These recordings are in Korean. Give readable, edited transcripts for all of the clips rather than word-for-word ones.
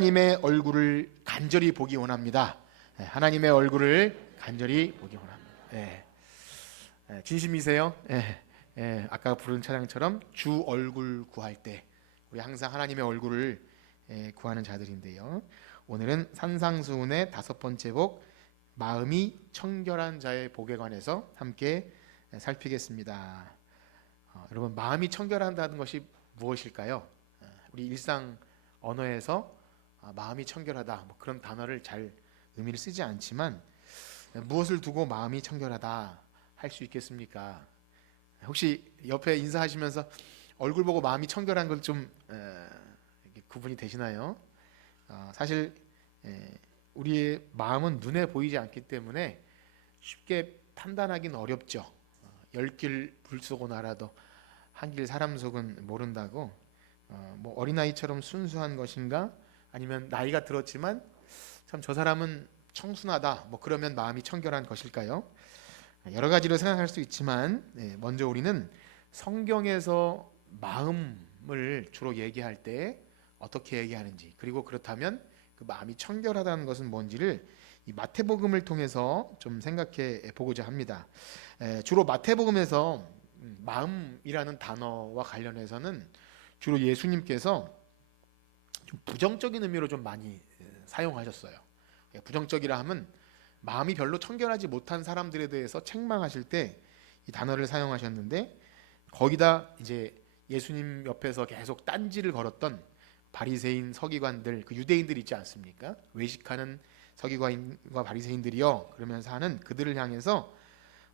하나님의 얼굴을 간절히 보기 원합니다. 하나님의 얼굴을 간절히 보기 원합니다. 진심이세요? 아까 부른 찬양처럼 주 얼굴 구할 때 우리 항상 하나님의 얼굴을 구하는 자들인데요. 오늘은 산상수훈의 5번째 복, 마음이 청결한 자의 복에 관해서 함께 살피겠습니다. 여러분, 마음이 청결한다는 것이 무엇일까요? 우리 일상 언어에서 마음이 청결하다, 그런 단어를 잘 의미를 쓰지 않지만 무엇을 두고 마음이 청결하다 할 수 있겠습니까? 혹시 옆에 인사하시면서 얼굴 보고 마음이 청결한 걸 좀 구분이 되시나요? 사실 우리의 마음은 눈에 보이지 않기 때문에 쉽게 판단하기는 어렵죠. 열 길 불 쏘고 알아도 한 길 사람 속은 모른다고. 어린아이처럼 순수한 것인가, 아니면 나이가 들었지만 참 저 사람은 청순하다, 그러면 마음이 청결한 것일까요? 여러 가지로 생각할 수 있지만 먼저 우리는 성경에서 마음을 주로 얘기할 때 어떻게 얘기하는지, 그리고 그렇다면 그 마음이 청결하다는 것은 뭔지를 이 마태복음을 통해서 좀 생각해 보고자 합니다. 주로 마태복음에서 마음이라는 단어와 관련해서는 주로 예수님께서 좀 부정적인 의미로 좀 많이 사용하셨어요. 부정적이라 하면 마음이 별로 청결하지 못한 사람들에 대해서 책망하실 때 이 단어를 사용하셨는데, 거기다 이제 예수님 옆에서 계속 딴지를 걸었던 바리새인 서기관들, 그 유대인들 있지 않습니까? 외식하는 서기관과 바리새인들이요, 그러면서 하는 그들을 향해서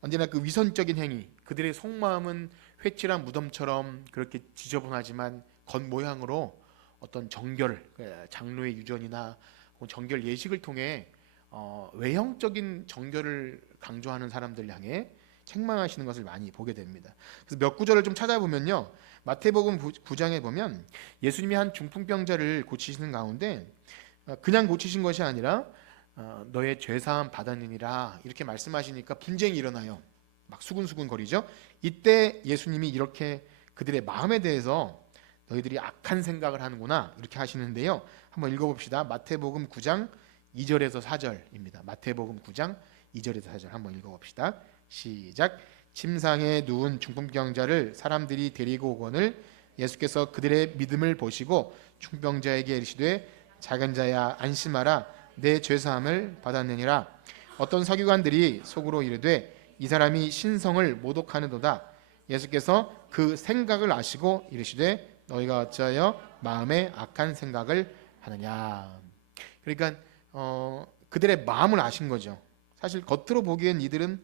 언제나 그 위선적인 행위, 그들의 속마음은 회칠한 무덤처럼 그렇게 지저분하지만 겉모양으로 어떤 정결, 장로의 유전이나 정결 예식을 통해 외형적인 정결을 강조하는 사람들 향해 책망하시는 것을 많이 보게 됩니다. 그래서 몇 구절을 좀 찾아보면요, 마태복음 9장에 보면 예수님이 한 중풍병자를 고치시는 가운데 그냥 고치신 것이 아니라 너의 죄사함 받았느니라 이렇게 말씀하시니까 분쟁이 일어나요. 막 수군수군 거리죠. 이때 예수님이 이렇게 그들의 마음에 대해서 너희들이 악한 생각을 하는구나 이렇게 하시는데요. 한번 읽어봅시다. 마태복음 9장 2절에서 4절입니다. 마태복음 9장 2절에서 4절 한번 읽어봅시다. 시작. 침상에 누운 중풍병자를 사람들이 데리고 오거늘 예수께서 그들의 믿음을 보시고 중풍병자에게 이르시되 작은 자야 안심하라 내 죄사함을 받았느니라. 어떤 서기관들이 속으로 이르되 이 사람이 신성을 모독하는도다. 예수께서 그 생각을 아시고 이르시되 너희가 어찌하여 마음에 악한 생각을 하느냐. 그러니까 그들의 마음을 아신 거죠. 사실 겉으로 보기엔 이들은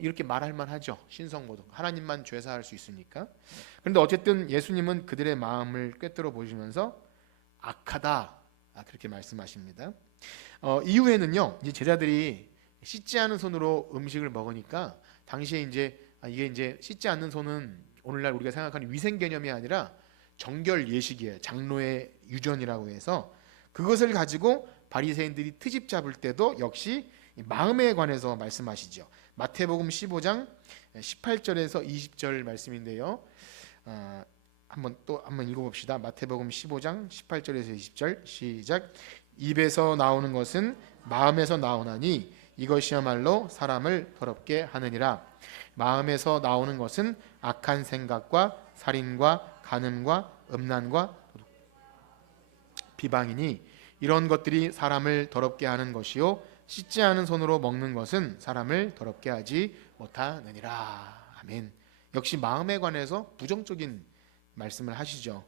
이렇게 말할 만하죠. 신성모독, 하나님만 죄사할 수 있으니까. 그런데 어쨌든 예수님은 그들의 마음을 꿰뚫어 보시면서 악하다 그렇게 말씀하십니다. 이후에는요, 이제 제자들이 씻지 않은 손으로 음식을 먹으니까 당시에 이게 이제 씻지 않는 손은 오늘날 우리가 생각하는 위생 개념이 아니라 정결 예식이에요. 장로의 유전이라고 해서 그것을 가지고 바리새인들이 트집 잡을 때도 역시 마음에 관해서 말씀하시죠. 마태복음 15장 18절에서 20절 말씀인데요. 한번 읽어봅시다. 마태복음 15장 18절에서 20절 시작. 입에서 나오는 것은 마음에서 나오나니 이것이야말로 사람을 더럽게 하느니라. 마음에서 나오는 것은 악한 생각과 살인과 간음과 음란과 비방이니 이런 것들이 사람을 더럽게 하는 것이요 씻지 않은 손으로 먹는 것은 사람을 더럽게 하지 못하느니라. 아멘. 역시 마음에 관해서 부정적인 말씀을 하시죠.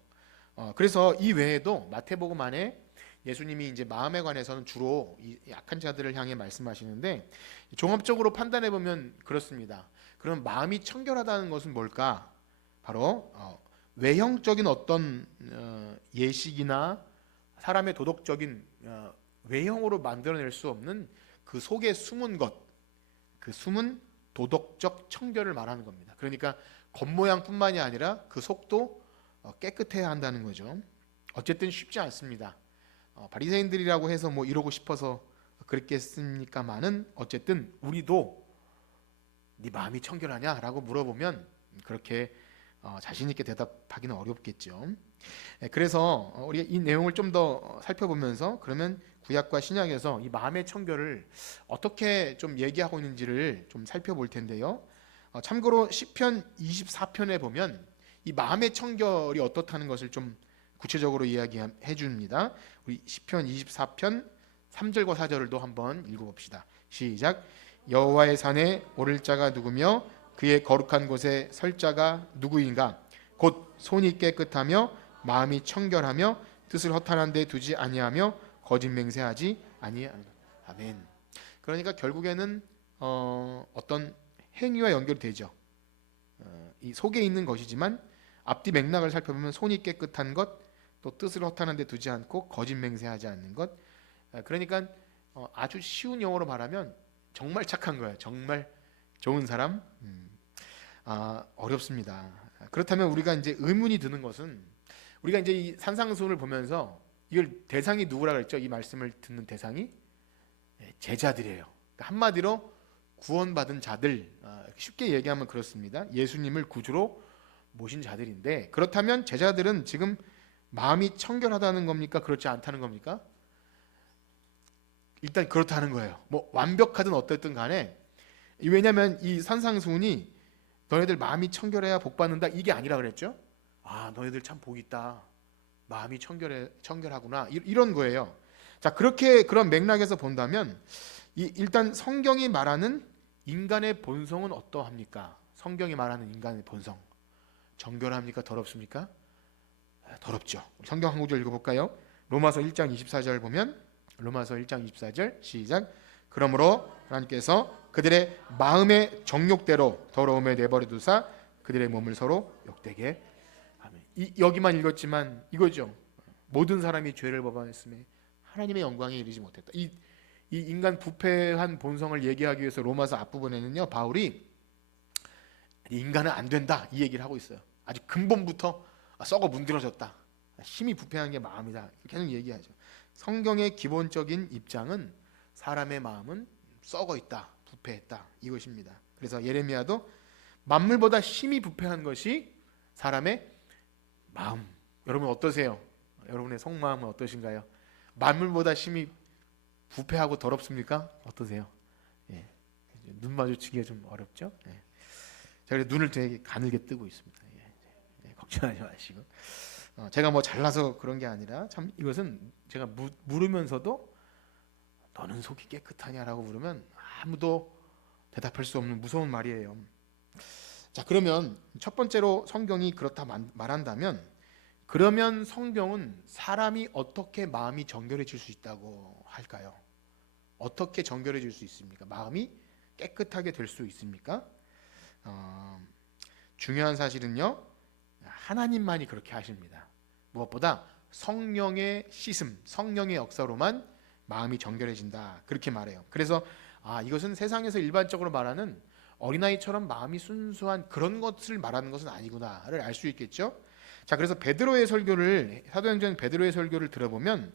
그래서 이 외에도 마태복음 안에 예수님이 이제 마음에 관해서는 주로 이 약한 자들을 향해 말씀하시는데, 종합적으로 판단해 보면 그렇습니다. 그럼 마음이 청결하다는 것은 뭘까? 바로 외형적인 어떤 예식이나 사람의 도덕적인 외형으로 만들어낼 수 없는 그 속에 숨은 것, 그 숨은 도덕적 청결을 말하는 겁니다. 그러니까 겉모양뿐만이 아니라 그 속도 깨끗해야 한다는 거죠. 어쨌든 쉽지 않습니다. 바리새인들이라고 해서 이러고 싶어서 그랬겠습니까마는 어쨌든 우리도 네 마음이 청결하냐라고 물어보면 그렇게 자신 있게 대답하기는 어렵겠죠. 그래서 우리가 이 내용을 좀 더 살펴보면서 그러면 구약과 신약에서 이 마음의 청결을 어떻게 좀 얘기하고 있는지를 좀 살펴볼 텐데요. 참고로 시편 24편에 보면 이 마음의 청결이 어떻다는 것을 좀 구체적으로 이야기해 줍니다. 우리 시편 24편 3절과 4절을 한번 읽어봅시다. 시작. 여호와의 산에 오를 자가 누구며 그의 거룩한 곳에 설 자가 누구인가? 곧 손이 깨끗하며 마음이 청결하며 뜻을 허탄한 데 두지 아니하며 거짓 맹세하지 아니하노라. 아멘. 그러니까 결국에는 어떤 행위와 연결되죠. 이 속에 있는 것이지만 앞뒤 맥락을 살펴보면 손이 깨끗한 것, 또 뜻을 허탄한 데 두지 않고 거짓 맹세하지 않는 것. 그러니까 아주 쉬운 용어로 말하면 정말 착한 거예요. 정말 좋은 사람. 어렵습니다. 그렇다면 우리가 이제 의문이 드는 것은 우리가 이제 이 산상수훈을 보면서 이걸 대상이 누구라 그랬죠? 이 말씀을 듣는 대상이 제자들이에요. 그러니까 한마디로 구원받은 자들, 쉽게 얘기하면 그렇습니다. 예수님을 구주로 모신 자들인데, 그렇다면 제자들은 지금 마음이 청결하다는 겁니까? 그렇지 않다는 겁니까? 일단 그렇다는 거예요. 뭐 완벽하든 어떻든 간에, 왜냐하면 이 산상수훈이 너희들 마음이 청결해야 복 받는다 이게 아니라 그랬죠. 너희들 참 복 있다. 마음이 청결하구나. 이런 거예요. 자, 그렇게 그런 맥락에서 본다면 일단 성경이 말하는 인간의 본성은 어떠합니까? 성경이 말하는 인간의 본성 정결합니까? 더럽습니까? 더럽죠. 성경 한 구절 읽어볼까요? 로마서 1장 24절 보면, 로마서 1장 24절 시작. 그러므로 하나님께서 그들의 마음의 정욕대로 더러움에 내버려 두사 그들의 몸을 서로 욕되게 하며. 여기만 읽었지만 이거죠. 모든 사람이 죄를 범하였음에 하나님의 영광에 이르지 못했다. 이 인간 부패한 본성을 얘기하기 위해서 로마서 앞부분에는요, 바울이 인간은 안 된다 이 얘기를 하고 있어요. 아주 근본부터 썩어 문드러졌다. 힘이 부패한 게 마음이다. 계속 얘기하죠. 성경의 기본적인 입장은 사람의 마음은 썩어 있다, 부패했다 이것입니다. 그래서 예레미야도 만물보다 힘이 부패한 것이 사람의 마음. 여러분 어떠세요? 여러분의 속마음은 어떠신가요? 만물보다 힘이 부패하고 더럽습니까? 어떠세요? 예. 눈 마주치기가 좀 어렵죠? 예. 자, 그래서 눈을 되게 가늘게 뜨고 있습니다. 예. 걱정하지 마시고. 제가 뭐 잘나서 그런 게 아니라 참 이것은 제가 물으면서도 너는 속이 깨끗하냐라고 물으면 아무도 대답할 수 없는 무서운 말이에요. 자, 그러면 첫 번째로 성경이 그렇다 말한다면, 그러면 성경은 사람이 어떻게 마음이 정결해질 수 있다고 할까요? 어떻게 정결해질 수 있습니까? 마음이 깨끗하게 될 수 있습니까? 중요한 사실은요, 하나님만이 그렇게 하십니다. 무엇보다 성령의 씻음, 성령의 역사로만 마음이 정결해진다 그렇게 말해요. 그래서 이것은 세상에서 일반적으로 말하는 어린아이처럼 마음이 순수한 그런 것을 말하는 것은 아니구나를 알 수 있겠죠. 자, 그래서 베드로의 설교를, 사도행전 베드로의 설교를 들어보면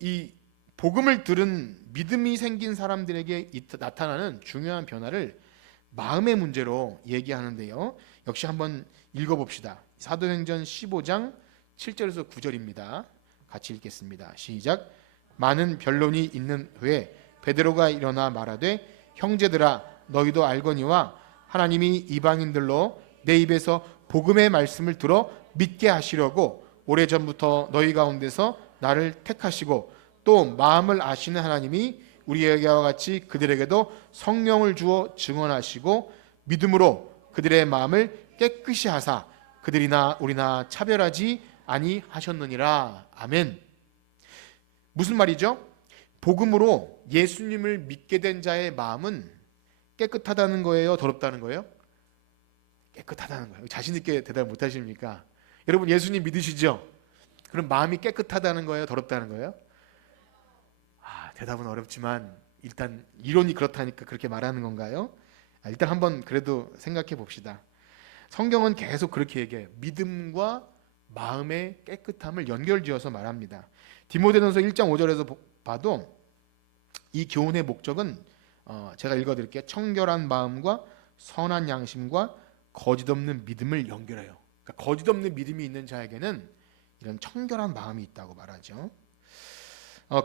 이 복음을 들은 믿음이 생긴 사람들에게 나타나는 중요한 변화를 마음의 문제로 얘기하는데요. 역시 한번 읽어봅시다. 사도행전 15장 7절에서 9절입니다. 같이 읽겠습니다. 시작. 많은 변론이 있는 후에 베드로가 일어나 말하되, 형제들아 너희도 알거니와 하나님이 이방인들로 내 입에서 복음의 말씀을 들어 믿게 하시려고 오래전부터 너희 가운데서 나를 택하시고 또 마음을 아시는 하나님이 우리에게와 같이 그들에게도 성령을 주어 증언하시고 믿음으로 그들의 마음을 깨끗이 하사 그들이나 우리나 차별하지 아니하셨느니라. 아멘. 무슨 말이죠? 복음으로 예수님을 믿게 된 자의 마음은 깨끗하다는 거예요? 더럽다는 거예요? 깨끗하다는 거예요. 자신 있게 대답 못 하십니까? 여러분 예수님 믿으시죠? 그럼 마음이 깨끗하다는 거예요? 더럽다는 거예요? 대답은 어렵지만 일단 이론이 그렇다니까 그렇게 말하는 건가요? 일단 한번 그래도 생각해 봅시다. 성경은 계속 그렇게 얘기해요. 믿음과 마음의 깨끗함을 연결지어서 말합니다. 디모데전서 1장 5절에서 봐도 이 교훈의 목적은 제가 읽어드릴게요. 청결한 마음과 선한 양심과 거짓 없는 믿음을 연결해요. 그러니까 거짓 없는 믿음이 있는 자에게는 이런 청결한 마음이 있다고 말하죠.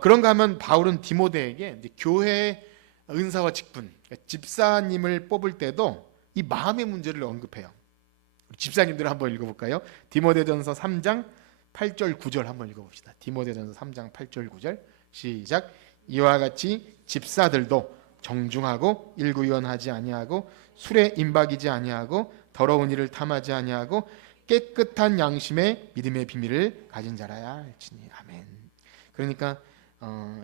그런가 하면 바울은 디모데에게 이제 교회 은사와 직분, 그러니까 집사님을 뽑을 때도 이 마음의 문제를 언급해요. 우리 집사님들 한번 읽어볼까요? 디모데전서 3장 8절 9절 한번 읽어봅시다. 디모데전서 3장 8절 9절 시작. 이와 같이 집사들도 정중하고 일구연하지 아니하고 술에 임박이지 아니하고 더러운 일을 탐하지 아니하고 깨끗한 양심의 믿음의 비밀을 가진 자라야 할지니. 아멘. 그러니까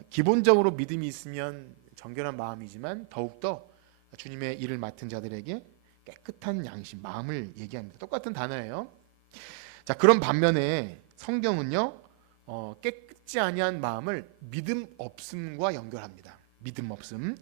기본적으로 믿음이 있으면 정결한 마음이지만 더욱더 주님의 일을 맡은 자들에게 깨끗한 양심, 마음을 얘기합니다. 똑같은 단어예요. 자, 그런 반면에 성경은요, 깨끗지 아니한 마음을 믿음 없음과 연결합니다. 믿음 없음.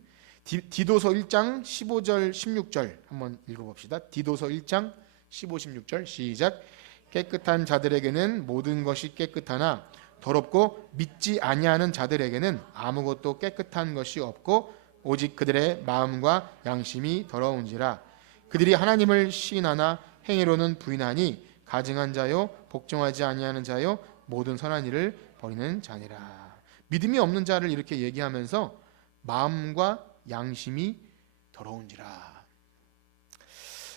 디도서 1장 15절 16절 한번 읽어봅시다. 디도서 1장 15, 16절 시작. 깨끗한 자들에게는 모든 것이 깨끗하나 더럽고 믿지 아니하는 자들에게는 아무것도 깨끗한 것이 없고 오직 그들의 마음과 양심이 더러운지라. 그들이 하나님을 시인하나 행위로는 부인하니 가증한 자요 복종하지 아니하는 자요 모든 선한 일을 버리는 자니라. 믿음이 없는 자를 이렇게 얘기하면서 마음과 양심이 더러운지라.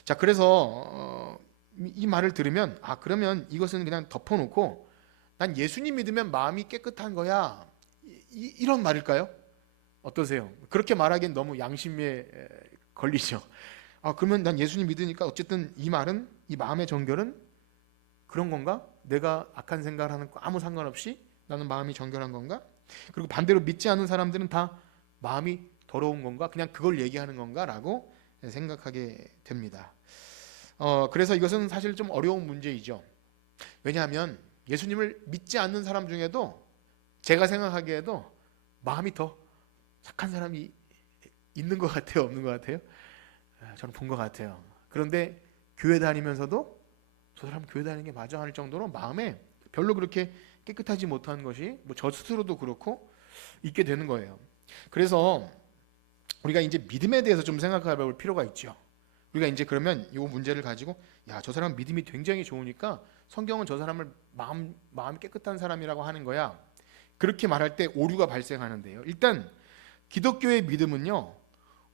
자, 그래서 이 말을 들으면 그러면 이것은 그냥 덮어놓고 난 예수님 믿으면 마음이 깨끗한 거야, 이런 말일까요? 어떠세요? 그렇게 말하기엔 너무 양심에 걸리죠. 그러면 난 예수님 믿으니까 어쨌든 이 말은, 이 마음의 정결은 그런 건가? 내가 악한 생각을 하는 거 아무 상관없이 나는 마음이 정결한 건가? 그리고 반대로 믿지 않는 사람들은 다 마음이 더러운 건가? 그냥 그걸 얘기하는 건가? 라고 생각하게 됩니다. 그래서 이것은 사실 좀 어려운 문제이죠. 왜냐하면 예수님을 믿지 않는 사람 중에도 제가 생각하기에도 마음이 더 착한 사람이 있는 것 같아요? 없는 것 같아요? 저는 본 것 같아요. 그런데 교회 다니면서도 저 사람 교회 다니는 게 맞아 할 정도로 마음에 별로 그렇게 깨끗하지 못한 것이 저 스스로도 그렇고 있게 되는 거예요. 그래서 우리가 이제 믿음에 대해서 좀 생각해 볼 필요가 있죠. 우리가 이제 그러면 이 문제를 가지고 저 사람 믿음이 굉장히 좋으니까 성경은 저 사람을 마음이 깨끗한 사람이라고 하는 거야, 그렇게 말할 때 오류가 발생하는데요. 일단 기독교의 믿음은요,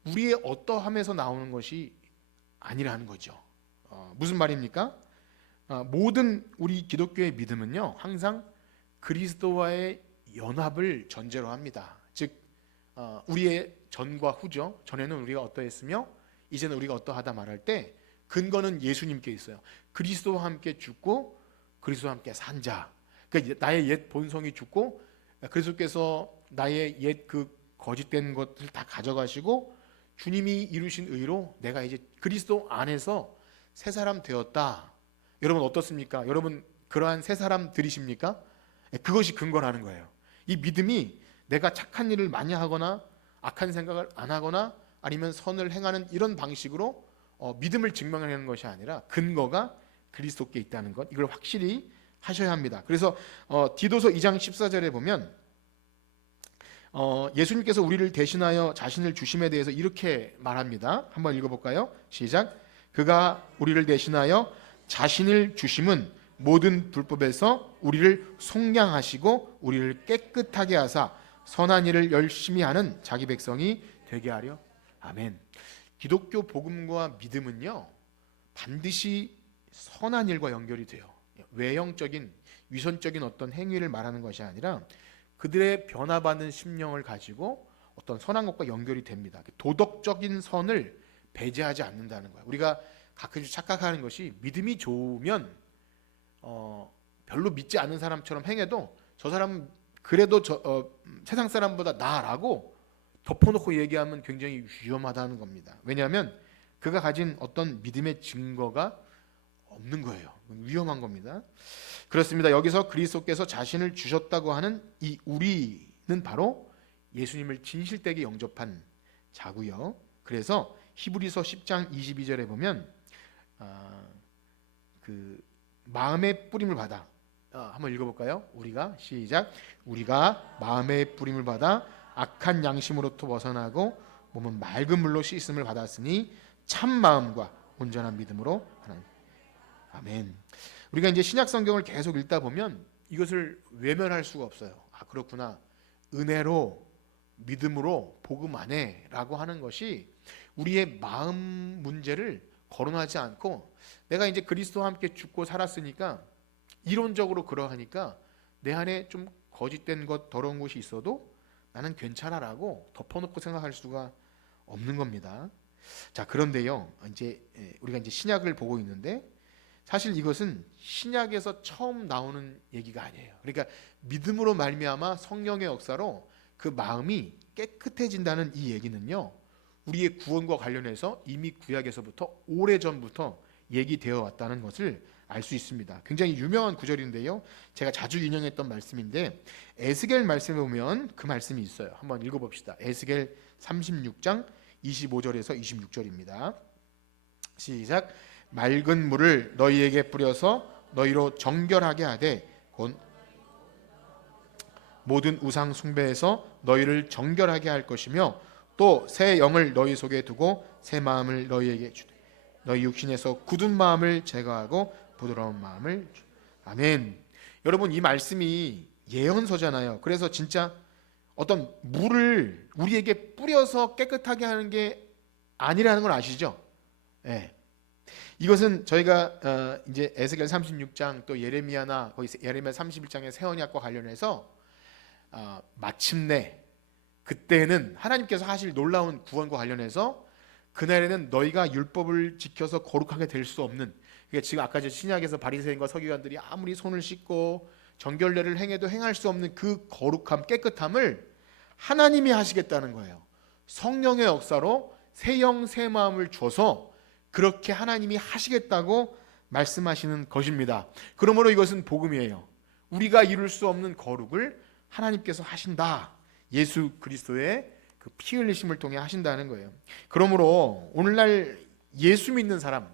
우리의 어떠함에서 나오는 것이 아니라는 거죠. 무슨 말입니까? 모든 우리 기독교의 믿음은요, 항상 그리스도와의 연합을 전제로 합니다. 즉 우리의 전과 후죠. 전에는 우리가 어떠했으며 이제는 우리가 어떠하다 말할 때 근거는 예수님께 있어요. 그리스도와 함께 죽고 그리스도와 함께 산 자. 그러니까 나의 옛 본성이 죽고 그리스도께서 나의 옛 그 거짓된 것을 다 가져가시고 주님이 이루신 의로 내가 이제 그리스도 안에서 새 사람 되었다. 여러분 어떻습니까? 여러분 그러한 새 사람 들이십니까? 그것이 근거라는 거예요. 이 믿음이 내가 착한 일을 많이 하거나 악한 생각을 안 하거나 아니면 선을 행하는 이런 방식으로 믿음을 증명하는 것이 아니라 근거가 그리스도께 있다는 것, 이걸 확실히 하셔야 합니다. 그래서 디도서 2장 14절에 보면 예수님께서 우리를 대신하여 자신을 주심에 대해서 이렇게 말합니다. 한번 읽어볼까요? 시작. 그가 우리를 대신하여 자신을 주심은 모든 불법에서 우리를 속량하시고 우리를 깨끗하게 하사 선한 일을 열심히 하는 자기 백성이 되게 하려. 아멘. 기독교 복음과 믿음은요, 반드시 선한 일과 연결이 돼요. 외형적인 위선적인 어떤 행위를 말하는 것이 아니라 그들의 변화받는 심령을 가지고 어떤 선한 것과 연결이 됩니다. 도덕적인 선을 배제하지 않는다는 거예요. 우리가 가끔 착각하는 것이 믿음이 좋으면 별로 믿지 않는 사람처럼 행해도 저 사람은 그래도 세상 사람보다 나라고 덮어놓고 얘기하면 굉장히 위험하다는 겁니다. 왜냐하면 그가 가진 어떤 믿음의 증거가 없는 거예요. 위험한 겁니다. 그렇습니다. 여기서 그리스도께서 자신을 주셨다고 하는 이 우리는 바로 예수님을 진실되게 영접한 자고요. 그래서 히브리서 10장 22절에 보면 그 마음의 뿌림을 받아, 한번 읽어볼까요? 우리가 시작. 우리가 마음의 뿌림을 받아 악한 양심으로부터 벗어나고 몸은 맑은 물로 씻음을 받았으니 참 마음과 온전한 믿음으로 하나님. 아멘. 우리가 이제 신약 성경을 계속 읽다 보면 이것을 외면할 수가 없어요. 아, 그렇구나. 은혜로, 믿음으로, 복음 안에라고 하는 것이 우리의 마음 문제를 거론하지 않고, 내가 이제 그리스도와 함께 죽고 살았으니까 이론적으로 그러하니까 내 안에 좀 거짓된 것, 더러운 것이 있어도 나는 괜찮아라고 덮어놓고 생각할 수가 없는 겁니다. 자, 그런데요, 이제 우리가 이제 신약을 보고 있는데 사실 이것은 신약에서 처음 나오는 얘기가 아니에요. 그러니까 믿음으로 말미암아 성령의 역사로 그 마음이 깨끗해진다는 이 얘기는요, 우리의 구원과 관련해서 이미 구약에서부터 오래전부터 얘기되어 왔다는 것을 알 수 있습니다. 굉장히 유명한 구절인데요, 제가 자주 인용했던 말씀인데 에스겔 말씀에 보면 그 말씀이 있어요. 한번 읽어봅시다. 에스겔 36장 25절에서 26절입니다. 시작. 맑은 물을 너희에게 뿌려서 너희로 정결하게 하되 곧 모든 우상 숭배에서 너희를 정결하게 할 것이며 또 새 영을 너희 속에 두고 새 마음을 너희에게 주되 너희 육신에서 굳은 마음을 제거하고 부드러운 마음을 주되. 아멘. 여러분, 이 말씀이 예언서잖아요. 그래서 진짜 어떤 물을 우리에게 뿌려서 깨끗하게 하는 게 아니라는 걸 아시죠? 예. 이것은 저희가 이제 에스겔 36장 또 예레미야나 거기 예레미야 31장의 새 언약과 관련해서 마침내 그때는 하나님께서 하실 놀라운 구원과 관련해서 그날에는 너희가 율법을 지켜서 거룩하게 될 수 없는, 그러니까 지금 아까 저 신약에서 바리새인과 서기관들이 아무리 손을 씻고 정결례를 행해도 행할 수 없는 그 거룩함, 깨끗함을 하나님이 하시겠다는 거예요. 성령의 역사로 새 영 새 마음을 줘서 그렇게 하나님이 하시겠다고 말씀하시는 것입니다. 그러므로 이것은 복음이에요. 우리가 이룰 수 없는 거룩을 하나님께서 하신다. 예수 그리스도의 그 피 흘리심을 통해 하신다는 거예요. 그러므로 오늘날 예수 믿는 사람,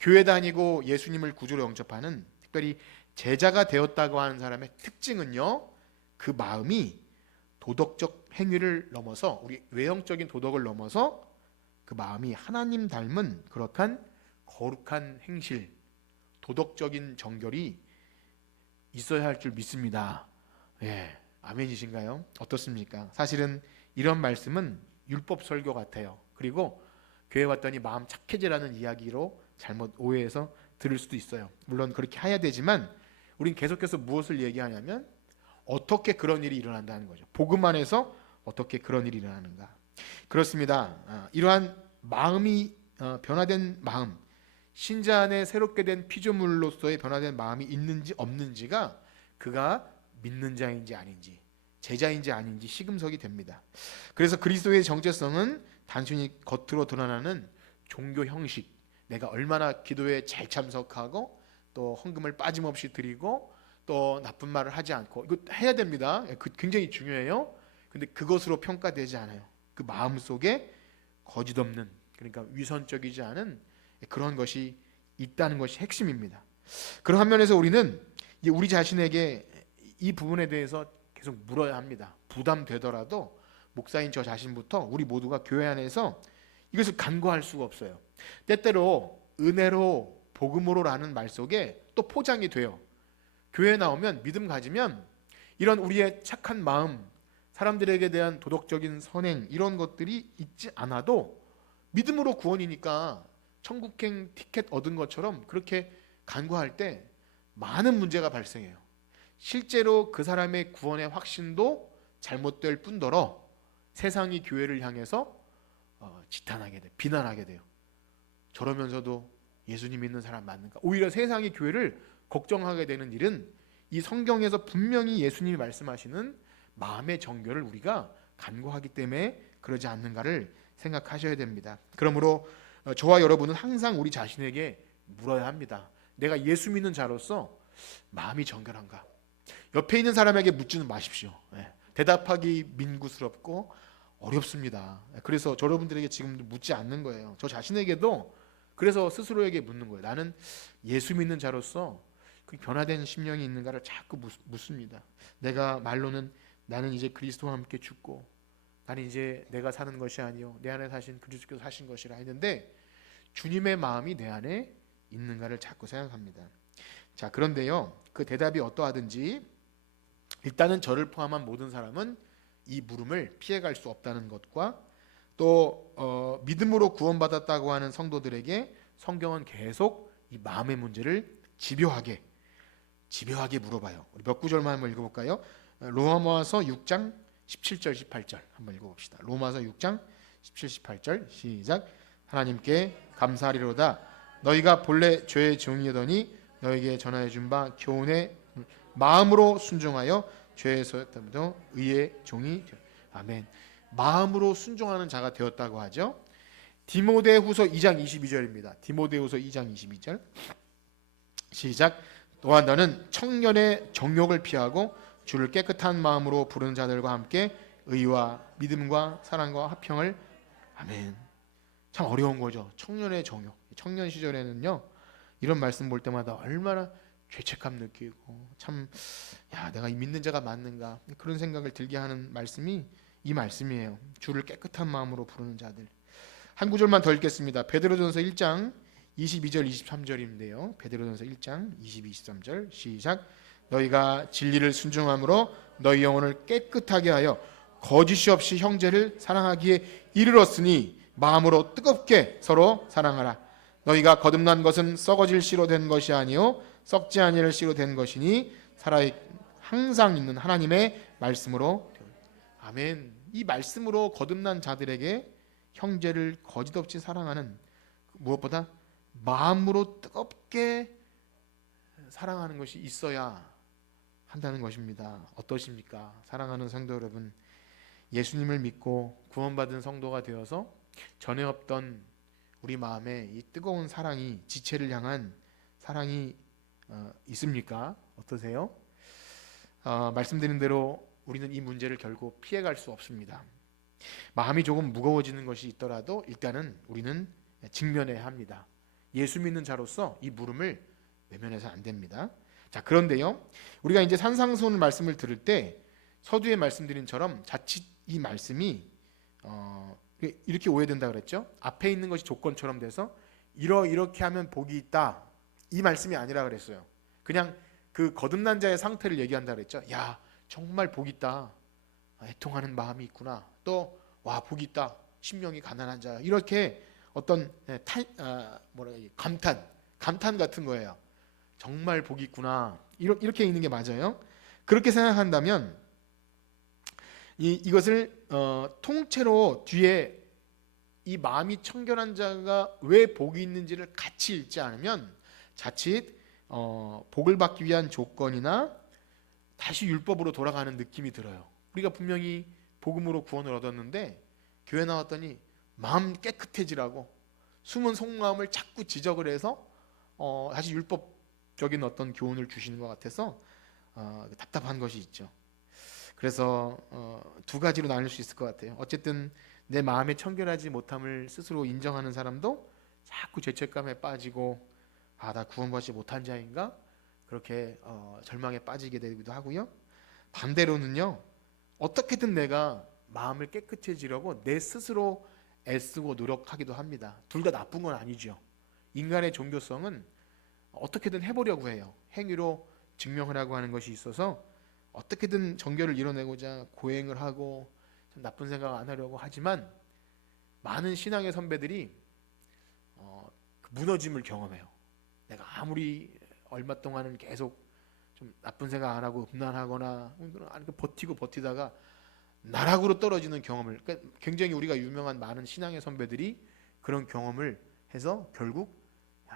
교회 다니고 예수님을 구주로 영접하는, 특별히 제자가 되었다고 하는 사람의 특징은요, 그 마음이 도덕적 행위를 넘어서, 우리 외형적인 도덕을 넘어서 그 마음이 하나님 닮은 그렇한 거룩한 행실, 도덕적인 정결이 있어야 할 줄 믿습니다. 예, 아멘이신가요? 어떻습니까? 사실은 이런 말씀은 율법 설교 같아요. 그리고 교회 왔더니 마음 착해지라는 이야기로 잘못 오해해서 들을 수도 있어요. 물론 그렇게 해야 되지만 우린 계속해서 무엇을 얘기하냐면 어떻게 그런 일이 일어난다는 거죠. 복음 안에서 어떻게 그런 일이 일어나는가. 그렇습니다. 이러한 마음이 변화된 마음, 신자 안에 새롭게 된 피조물로서의 변화된 마음이 있는지 없는지가 그가 믿는 자인지 아닌지, 제자인지 아닌지 시금석이 됩니다. 그래서 그리스도의 정체성은 단순히 겉으로 드러나는 종교 형식, 내가 얼마나 기도에 잘 참석하고 또 헌금을 빠짐없이 드리고 또 나쁜 말을 하지 않고, 이거 해야 됩니다. 굉장히 중요해요. 근데 그것으로 평가되지 않아요. 그 마음 속에 거짓 없는, 그러니까 위선적이지 않은 그런 것이 있다는 것이 핵심입니다. 그런 면에서 우리는 우리 자신에게 이 부분에 대해서 계속 물어야 합니다. 부담되더라도 목사인 저 자신부터 우리 모두가 교회 안에서 이것을 간과할 수가 없어요. 때때로 은혜로 복음으로라는 말 속에 또 포장이 돼요. 교회에 나오면 믿음 가지면 이런 우리의 착한 마음, 사람들에게 대한 도덕적인 선행, 이런 것들이 있지 않아도 믿음으로 구원이니까 천국행 티켓 얻은 것처럼 그렇게 간과할 때 많은 문제가 발생해요. 실제로 그 사람의 구원의 확신도 잘못될 뿐더러 세상이 교회를 향해서 지탄하게 돼, 비난하게 돼요. 저러면서도 예수님 믿는 사람 맞는가? 오히려 세상이 교회를 걱정하게 되는 일은 이 성경에서 분명히 예수님이 말씀하시는 마음의 정결을 우리가 간과하기 때문에 그러지 않는가를 생각하셔야 됩니다. 그러므로 저와 여러분은 항상 우리 자신에게 물어야 합니다. 내가 예수 믿는 자로서 마음이 정결한가? 옆에 있는 사람에게 묻지는 마십시오. 대답하기 민구스럽고 어렵습니다. 그래서 여러분들에게 지금 묻지 않는 거예요. 저 자신에게도 그래서 스스로에게 묻는 거예요. 나는 예수 믿는 자로서 그 변화된 심령이 있는가를 자꾸 묻습니다. 내가 말로는 나는 이제 그리스도와 함께 죽고 나는 이제 내가 사는 것이 아니요 내 안에 사신 그리스도께서 사신 것이라 했는데 주님의 마음이 내 안에 있는가를 자꾸 생각합니다. 자, 그런데요, 그 대답이 어떠하든지 일단은 저를 포함한 모든 사람은 이 물음을 피해갈 수 없다는 것과 또 믿음으로 구원받았다고 하는 성도들에게 성경은 계속 이 마음의 문제를 집요하게 물어봐요. 우리 몇 구절만 한번 읽어볼까요? 로마서 6장 17절 18절 한번 읽어봅시다. 로마서 6장 17, 18절 시작. 하나님께 감사하리로다. 너희가 본래 죄의 종이더니 너에게 전하여 준 바 교훈의 마음으로 순종하여 죄에서부터 의의 종이 되어. 아멘. 마음으로 순종하는 자가 되었다고 하죠. 디모데후서 2장 22절입니다. 디모데후서 2장 22절 시작. 또한 너는 청년의 정욕을 피하고 주를 깨끗한 마음으로 부르는 자들과 함께 의와 믿음과 사랑과 화평을. 아멘. 참 어려운 거죠. 청년의 정욕. 청년 시절에는요, 이런 말씀 볼 때마다 얼마나 죄책감 느끼고 참, 내가 믿는 자가 맞는가 그런 생각을 들게 하는 말씀이 이 말씀이에요. 주를 깨끗한 마음으로 부르는 자들. 한 구절만 더 읽겠습니다. 베드로전서 1장 22절 23절인데요. 베드로전서 1장 22, 23절 시작. 너희가 진리를 순종함으로 너희 영혼을 깨끗하게 하여 거짓이 없이 형제를 사랑하기에 이르렀으니 마음으로 뜨겁게 서로 사랑하라. 너희가 거듭난 것은 썩어질 씨로 된 것이 아니요 썩지 아니할 씨로 된 것이니 항상 있는 하나님의 말씀으로. 아멘. 이 말씀으로 거듭난 자들에게 형제를 거짓없이 사랑하는, 무엇보다 마음으로 뜨겁게 사랑하는 것이 있어야 한다는 것입니다. 어떠십니까? 사랑하는 성도 여러분, 예수님을 믿고 구원받은 성도가 되어서 전에 없던 우리 마음에 이 뜨거운 사랑이, 지체를 향한 사랑이 있습니까? 어떠세요? 말씀드린 대로 우리는 이 문제를 결국 피해갈 수 없습니다. 마음이 조금 무거워지는 것이 있더라도 일단은 우리는 직면해야 합니다. 예수 믿는 자로서 이 물음을 외면해서 안 됩니다. 자, 그런데요, 우리가 이제 산상수훈 말씀을 들을 때 서두에 말씀드린처럼 자칫 이 말씀이 이렇게 오해된다 그랬죠. 앞에 있는 것이 조건처럼 돼서 이렇게 하면 복이 있다, 이 말씀이 아니라 그랬어요. 그냥 그 거듭난 자의 상태를 얘기한다 그랬죠. 야, 정말 복 있다, 애통하는 마음이 있구나, 또 와, 복 있다, 심령이 가난한 자, 이렇게 어떤 감탄 같은 거예요. 정말 복이 있구나, 이렇게 있는 게 맞아요. 그렇게 생각한다면 이것을 통째로 뒤에 이 마음이 청결한 자가 왜 복이 있는지를 같이 읽지 않으면 자칫 복을 받기 위한 조건이나 다시 율법으로 돌아가는 느낌이 들어요. 우리가 분명히 복음으로 구원을 얻었는데 교회 나왔더니 마음 깨끗해지라고 숨은 속마음을 자꾸 지적을 해서 다시 율법적인 어떤 교훈을 주시는 것 같아서 답답한 것이 있죠. 그래서 두 가지로 나눌 수 있을 것 같아요. 어쨌든 내 마음에 청결하지 못함을 스스로 인정하는 사람도 자꾸 죄책감에 빠지고, 나 구원받지 못한 자인가, 그렇게 절망에 빠지게 되기도 하고요. 반대로는요, 어떻게든 내가 마음을 깨끗해지려고 내 스스로 애쓰고 노력하기도 합니다. 둘 다 나쁜 건 아니죠. 인간의 종교성은 어떻게든 해보려고 해요. 행위로 증명하려고 하는 것이 있어서 어떻게든 정결을 이뤄내고자 고행을 하고 나쁜 생각 안 하려고 하지만, 많은 신앙의 선배들이 그 무너짐을 경험해요. 내가 아무리 얼마 동안은 계속 좀 나쁜 생각 안 하고 음란하거나 버티고 버티다가 나락으로 떨어지는 경험을, 그러니까 굉장히 우리가 유명한 많은 신앙의 선배들이 그런 경험을 해서 결국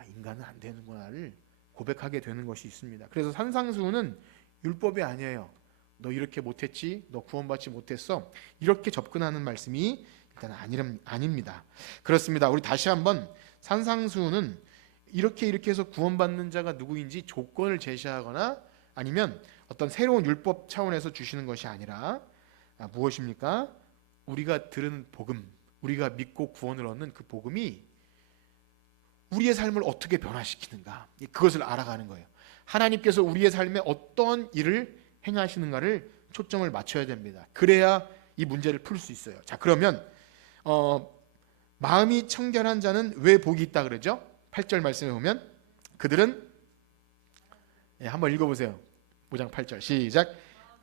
인간은 안 되는구나를 고백하게 되는 것이 있습니다. 그래서 산상수훈은 율법이 아니에요. 너 이렇게 못했지, 너 구원받지 못했어, 이렇게 접근하는 말씀이 일단 아닙니다. 그렇습니다. 우리 다시 한번 산상수훈은 이렇게 해서 구원받는 자가 누구인지 조건을 제시하거나 아니면 어떤 새로운 율법 차원에서 주시는 것이 아니라 무엇입니까? 우리가 들은 복음, 우리가 믿고 구원을 얻는 그 복음이 우리의 삶을 어떻게 변화시키는가, 그것을 알아가는 거예요. 하나님께서 우리의 삶에 어떤 일을 행하시는가를 초점을 맞춰야 됩니다. 그래야 이 문제를 풀 수 있어요. 자, 그러면 마음이 청결한 자는 왜 복이 있다 그러죠? 8절 말씀에 보면 그들은 한번 읽어보세요. 5장 8절 시작.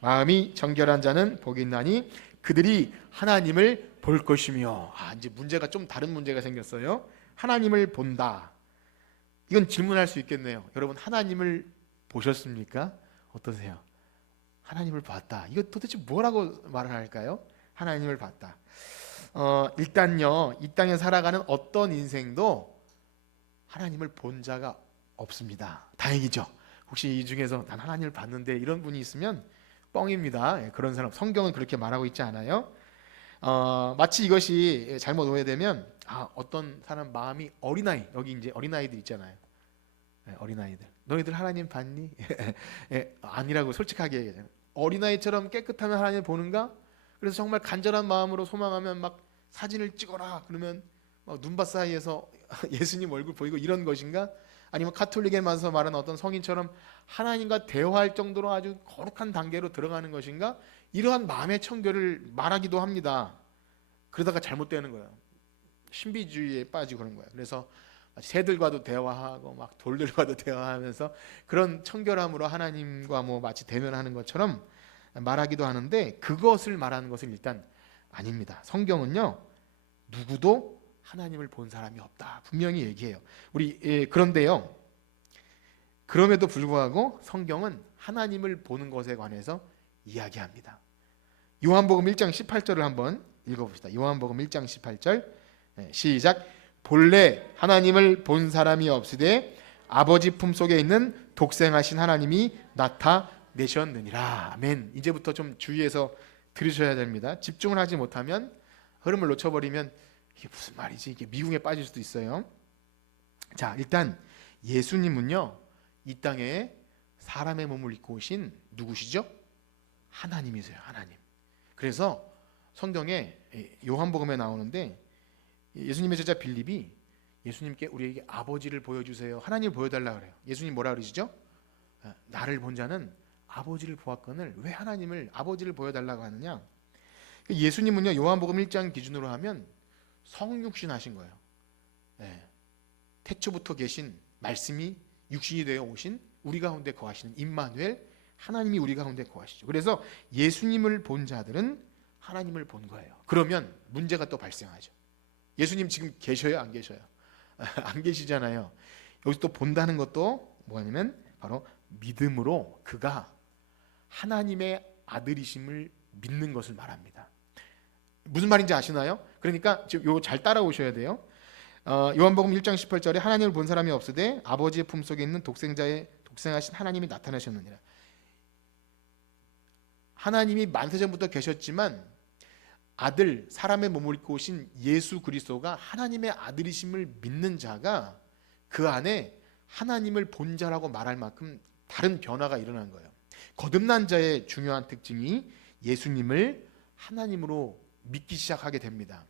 마음이 정결한 자는 복이 있나니 그들이 하나님을 볼 것이며. 이제 문제가 좀 다른 문제가 생겼어요. 하나님을 본다. 이건 질문할 수 있겠네요. 여러분 하나님을 보셨습니까? 어떠세요? 하나님을 봤다. 이거 도대체 뭐라고 말을 할까요? 하나님을 봤다. 일단요, 이 땅에 살아가는 어떤 인생도 하나님을 본 자가 없습니다. 다행이죠. 혹시 이 중에서 난 하나님을 봤는데 이런 분이 있으면 뻥입니다. 그런 사람 성경은 그렇게 말하고 있지 않아요. 마치 이것이 잘못 오해되면 어떤 사람 마음이 어린아이, 여기 이제 어린아이들 있잖아요. 어린아이들, 너희들 하나님 봤니? 아니라고 솔직하게 얘기하잖아요. 어린아이처럼 깨끗하면 하나님 보는가? 그래서 정말 간절한 마음으로 소망하면 막 사진을 찍어라 그러면 막 눈밭 사이에서 예수님 얼굴 보이고 이런 것인가? 아니면 카톨릭에 와서 말하는 어떤 성인처럼 하나님과 대화할 정도로 아주 거룩한 단계로 들어가는 것인가? 이러한 마음의 청결을 말하기도 합니다. 그러다가 잘못되는 거예요. 신비주의에 빠지고 그런 거예요. 그래서 새들과도 대화하고 막 돌들과도 대화하면서 그런 청결함으로 하나님과 마치 대면하는 것처럼 말하기도 하는데, 그것을 말하는 것은 일단 아닙니다. 성경은요, 누구도 하나님을 본 사람이 없다 분명히 얘기해요. 그런데요, 그럼에도 불구하고 성경은 하나님을 보는 것에 관해서 이야기합니다. 요한복음 1장 18절을 한번 읽어봅시다. 요한복음 1장 18절 시작. 본래 하나님을 본 사람이 없으되 아버지 품속에 있는 독생하신 하나님이 나타내셨느니라. 아멘. 이제부터 좀 주의해서 들으셔야 됩니다. 집중을 하지 못하면, 흐름을 놓쳐버리면 이게 무슨 말이지? 이게 미궁에 빠질 수도 있어요. 자, 일단 예수님은요, 이 땅에 사람의 몸을 입고 오신 누구시죠? 하나님이세요. 하나님. 그래서 성경에 요한복음에 나오는데, 예수님의 제자 빌립이 예수님께 우리에게 아버지를 보여주세요, 하나님을 보여달라 그래요. 예수님 뭐라 그러시죠? 나를 본 자는 아버지를 보았거늘 왜 하나님을, 아버지를 보여달라고 하느냐? 예수님은요, 요한복음 1장 기준으로 하면 성육신 하신 거예요. 태초부터 계신 말씀이 육신이 되어 오신, 우리 가운데 거하시는 임마누엘, 하나님이 우리 가운데 거하시죠. 그래서 예수님을 본 자들은 하나님을 본 거예요. 그러면 문제가 또 발생하죠. 예수님 지금 계셔요? 안 계셔요? 안 계시잖아요. 여기서 또 본다는 것도 뭐냐면 바로 믿음으로 그가 하나님의 아들이심을 믿는 것을 말합니다. 무슨 말인지 아시나요? 그러니까 지금 요거 잘 따라오셔야 돼요. 요한복음 1장 18절에 하나님을 본 사람이 없으되 아버지의 품속에 있는 독생하신 하나님이 나타나셨느니라. 하나님이 만세전부터 계셨지만 아들, 사람의 몸을 입고 오신 예수 그리스도가 하나님의 아들이심을 믿는 자가 그 안에 하나님을 본 자라고 말할 만큼 다른 변화가 일어난 거예요. 거듭난 자의 중요한 특징이 예수님을 하나님으로 믿기 시작하게 됩니다.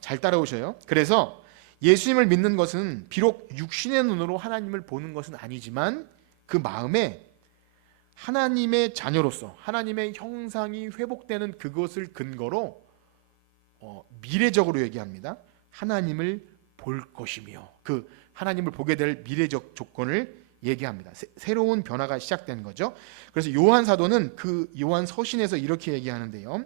잘 따라오셔요. 그래서 예수님을 믿는 것은 비록 육신의 눈으로 하나님을 보는 것은 아니지만 그 마음에 하나님의 자녀로서 하나님의 형상이 회복되는 그것을 근거로 미래적으로 얘기합니다. 하나님을 볼 것이며, 그 하나님을 보게 될 미래적 조건을 얘기합니다. 새로운 변화가 시작된 거죠. 그래서 요한 사도는 그 요한 서신에서 이렇게 얘기하는데요.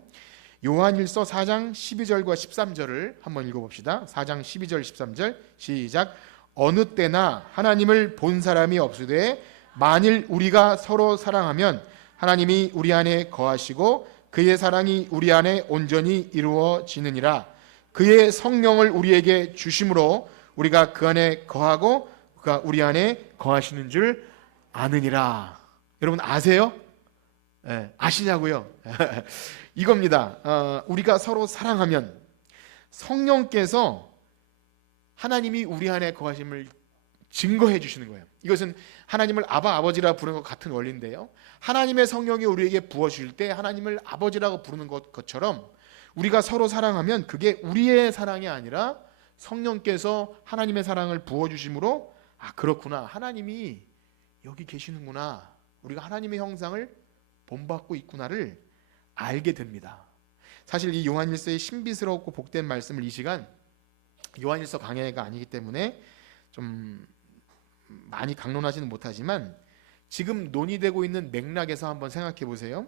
요한일서 4장 12절과 13절을 한번 읽어봅시다. 4장 12절 13절 시작. 어느 때나 하나님을 본 사람이 없으되 만일 우리가 서로 사랑하면 하나님이 우리 안에 거하시고 그의 사랑이 우리 안에 온전히 이루어지느니라. 그의 성령을 우리에게 주심으로 우리가 그 안에 거하고 그가 우리 안에 거하시는 줄 아느니라. 여러분 아세요? 아시냐고요? 이겁니다. 우리가 서로 사랑하면 성령께서 하나님이 우리 안에 거하심을 증거해 주시는 거예요. 이것은 하나님을 아버지라 부르는 것 같은 원리인데요. 하나님의 성령이 우리에게 부어주실 때 하나님을 아버지라고 부르는 것처럼 우리가 서로 사랑하면 그게 우리의 사랑이 아니라 성령께서 하나님의 사랑을 부어주심으로 그렇구나, 하나님이 여기 계시는구나, 우리가 하나님의 형상을 본받고 있구나를 알게 됩니다. 사실 이 요한일서의 신비스럽고 복된 말씀을 이 시간 요한일서 강해가 아니기 때문에 좀 많이 강론하지는 못하지만 지금 논의되고 있는 맥락에서 한번 생각해 보세요.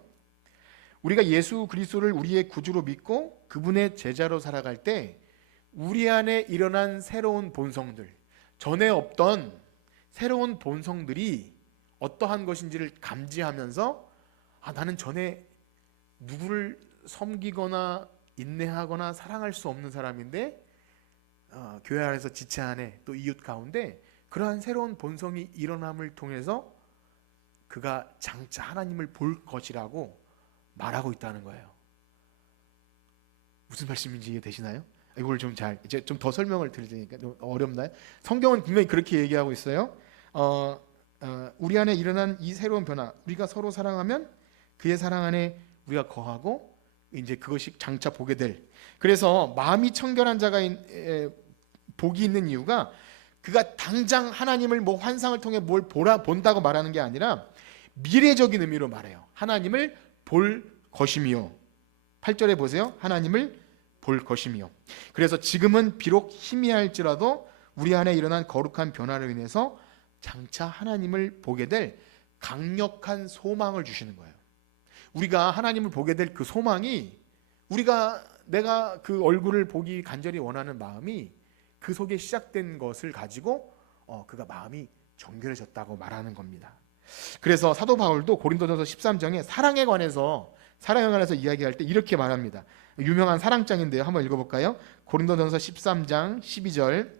우리가 예수 그리스도를 우리의 구주로 믿고 그분의 제자로 살아갈 때 우리 안에 일어난 새로운 본성들, 전에 없던 새로운 본성들이 어떠한 것인지를 감지하면서 나는 전에 누구를 섬기거나 인내하거나 사랑할 수 없는 사람인데 교회 안에서 지체 안에 또 이웃 가운데 그러한 새로운 본성이 일어남을 통해서 그가 장차 하나님을 볼 것이라고 말하고 있다는 거예요. 무슨 말씀인지 이해되시나요? 이걸 이제 좀 더 설명을 드릴 테니까 좀 어렵나요? 성경은 분명히 그렇게 얘기하고 있어요. 우리 안에 일어난 이 새로운 변화, 우리가 서로 사랑하면 그의 사랑 안에 우리가 거하고 이제 그것이 장차 보게 될. 그래서 마음이 청결한 자가 복이 있는 이유가 그가 당장 하나님을 뭐 환상을 통해 뭘 본다고 말하는 게 아니라 미래적인 의미로 말해요. 하나님을 볼 것이며 8절에 보세요. 하나님을 볼 것이며. 그래서 지금은 비록 희미할지라도 우리 안에 일어난 거룩한 변화로 인해서 장차 하나님을 보게 될 강력한 소망을 주시는 거예요. 우리가 하나님을 보게 될 그 소망이 내가 그 얼굴을 보기 간절히 원하는 마음이 그 속에 시작된 것을 가지고 그가 마음이 정결해졌다고 말하는 겁니다. 그래서 사도 바울도 고린도전서 13장에 사랑에 관해서 이야기할 때 이렇게 말합니다. 유명한 사랑장인데요. 한번 읽어볼까요? 고린도전서 13장 12절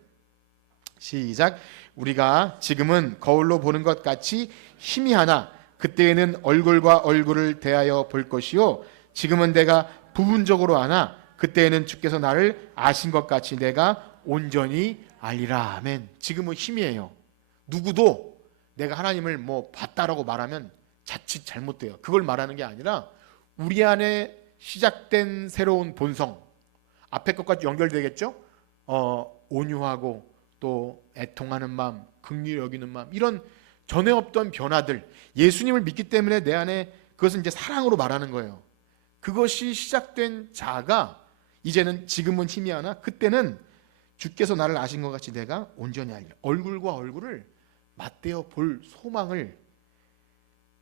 시작. 우리가 지금은 거울로 보는 것 같이 희미하나 그때에는 얼굴과 얼굴을 대하여 볼 것이요 지금은 내가 부분적으로 아나 그때에는 주께서 나를 아신 것 같이 내가 온전히 알리라. 아멘. 지금은 희미해요. 누구도 내가 하나님을 뭐 봤다라고 말하면 자칫 잘못돼요. 그걸 말하는 게 아니라 우리 안에 시작된 새로운 본성, 앞에 것과 연결되겠죠? 온유하고 또 애통하는 마음, 긍휼히 여기는 마음, 이런 전에 없던 변화들, 예수님을 믿기 때문에 내 안에 그것은 이제 사랑으로 말하는 거예요. 그것이 시작된 자가 이제는 지금은 희미하나 그때는 주께서 나를 아신 것 같이 내가 온전히 알리라. 얼굴과 얼굴을 맞대어 볼 소망을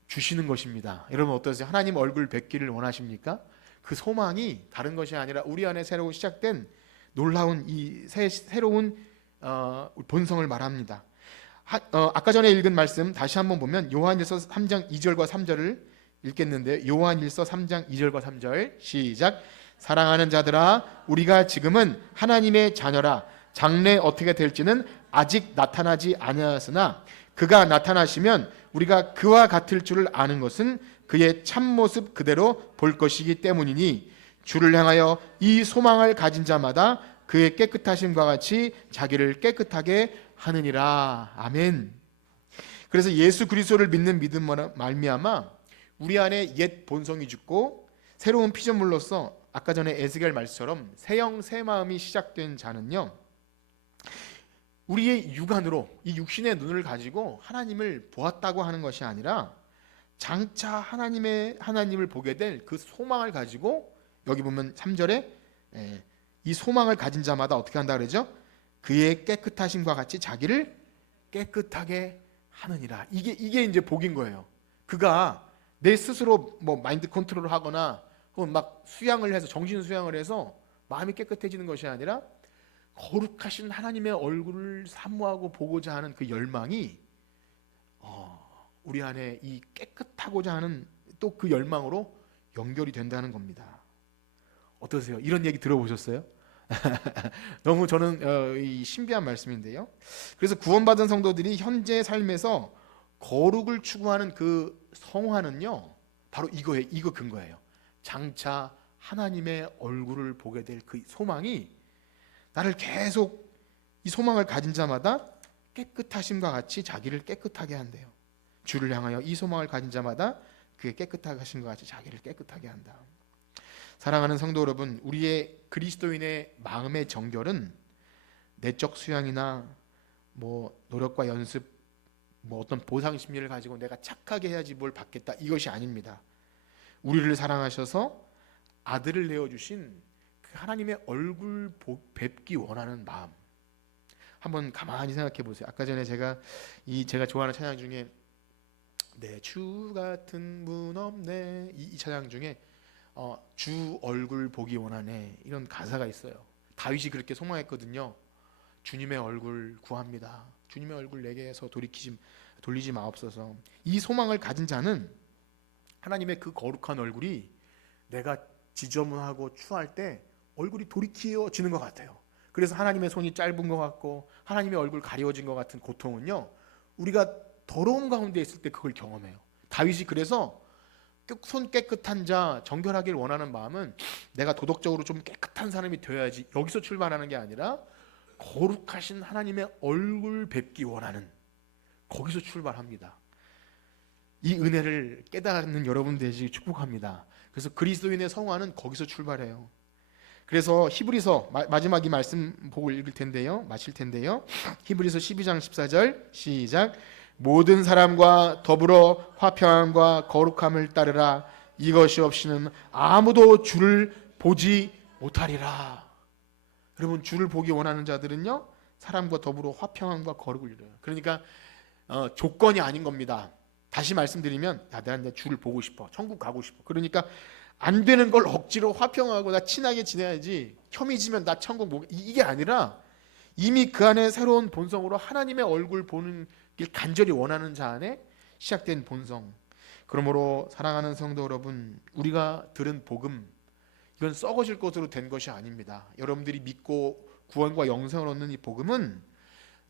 주시는 것입니다. 여러분 어떠세요? 하나님 얼굴 뵙기를 원하십니까? 그 소망이 다른 것이 아니라 우리 안에 새로 시작된 놀라운 이 새로운 본성을 말합니다. 아까 전에 읽은 말씀 다시 한번 보면 요한일서 3장 2절과 3절을 읽겠는데 요한일서 3장 2절과 3절 시작. 사랑하는 자들아 우리가 지금은 하나님의 자녀라. 장래 어떻게 될지는 아직 나타나지 아니하였으나 그가 나타나시면 우리가 그와 같을 줄을 아는 것은 그의 참모습 그대로 볼 것이기 때문이니 주를 향하여 이 소망을 가진 자마다 그의 깨끗하심과 같이 자기를 깨끗하게 하느니라. 아멘. 그래서 예수 그리스도를 믿는 믿음으로 말미암아 우리 안에 옛 본성이 죽고 새로운 피조물로서 아까 전에 에스겔 말씀처럼 새 영 새 마음이 시작된 자는요, 우리의 육안으로 이 육신의 눈을 가지고 하나님을 보았다고 하는 것이 아니라 장차 하나님을 보게 될 그 소망을 가지고, 여기 보면 3절에 이 소망을 가진 자마다 어떻게 한다 그러죠? 그의 깨끗하심과 같이 자기를 깨끗하게 하느니라. 이게 이제 복인 거예요. 그가 내 스스로 뭐 마인드 컨트롤을 하거나 혹은 막 수양을 해서 정신 수양을 해서 마음이 깨끗해지는 것이 아니라 거룩하신 하나님의 얼굴을 사모하고 보고자 하는 그 열망이 우리 안에 이 깨끗하고자 하는 또 그 열망으로 연결이 된다는 겁니다. 어떠세요? 이런 얘기 들어보셨어요? 너무 저는 이 신비한 말씀인데요. 그래서 구원받은 성도들이 현재 삶에서 거룩을 추구하는 그 성화는요, 바로 이거 근거예요. 장차 하나님의 얼굴을 보게 될 그 소망이 나를 계속, 이 소망을 가진 자마다 깨끗하심과 같이 자기를 깨끗하게 한대요. 주를 향하여 이 소망을 가진 자마다 그의 깨끗하심과 같이 자기를 깨끗하게 한다. 사랑하는 성도 여러분, 우리의 그리스도인의 마음의 정결은 내적 수양이나 뭐 노력과 연습, 뭐 어떤 보상 심리를 가지고 내가 착하게 해야지 뭘 받겠다, 이것이 아닙니다. 우리를 사랑하셔서 아들을 내어주신 그 하나님의 얼굴 뵙기 원하는 마음, 한번 가만히 생각해 보세요. 아까 전에 제가 좋아하는 찬양 중에 내 주 같은 분 없네, 이 찬양 중에 주 얼굴 보기 원하네, 이런 가사가 있어요. 다윗이 그렇게 소망했거든요. 주님의 얼굴 구합니다. 주님의 얼굴 내게서 돌리지 마옵소서. 이 소망을 가진 자는 하나님의 그 거룩한 얼굴이 내가 지저분하고 추할 때 얼굴이 돌이켜지는 것 같아요. 그래서 하나님의 손이 짧은 것 같고 하나님의 얼굴 가려워진 것 같은 고통은요, 우리가 더러움 가운데 있을 때 그걸 경험해요. 다윗이 그래서 손 깨끗한 자, 정결하길 원하는 마음은 내가 도덕적으로 좀 깨끗한 사람이 되어야지, 여기서 출발하는 게 아니라 거룩하신 하나님의 얼굴 뵙기 원하는, 거기서 출발합니다. 이 은혜를 깨닫는 여러분 되시길 축복합니다. 그래서 그리스도인의 성화는 거기서 출발해요. 그래서 히브리서 마지막 이 말씀 보고 마칠 텐데요. 히브리서 12장 14절 시작. 모든 사람과 더불어 화평함과 거룩함을 따르라. 이것이 없이는 아무도 주를 보지 못하리라. 여러분, 주를 보기 원하는 자들은요, 사람과 더불어 화평함과 거룩을 이뤄요. 그러니까 조건이 아닌 겁니다. 다시 말씀드리면, 내가 주를 보고 싶어, 천국 가고 싶어. 그러니까 안 되는 걸 억지로 화평하고 나 친하게 지내야지, 혐의지면 나 천국 못, 이게 아니라 이미 그 안에 새로운 본성으로 하나님의 얼굴 보는 길 간절히 원하는 자 안에 시작된 본성. 그러므로 사랑하는 성도 여러분, 우리가 들은 복음, 이건 썩어질 것으로 된 것이 아닙니다. 여러분들이 믿고 구원과 영생을 얻는 이 복음은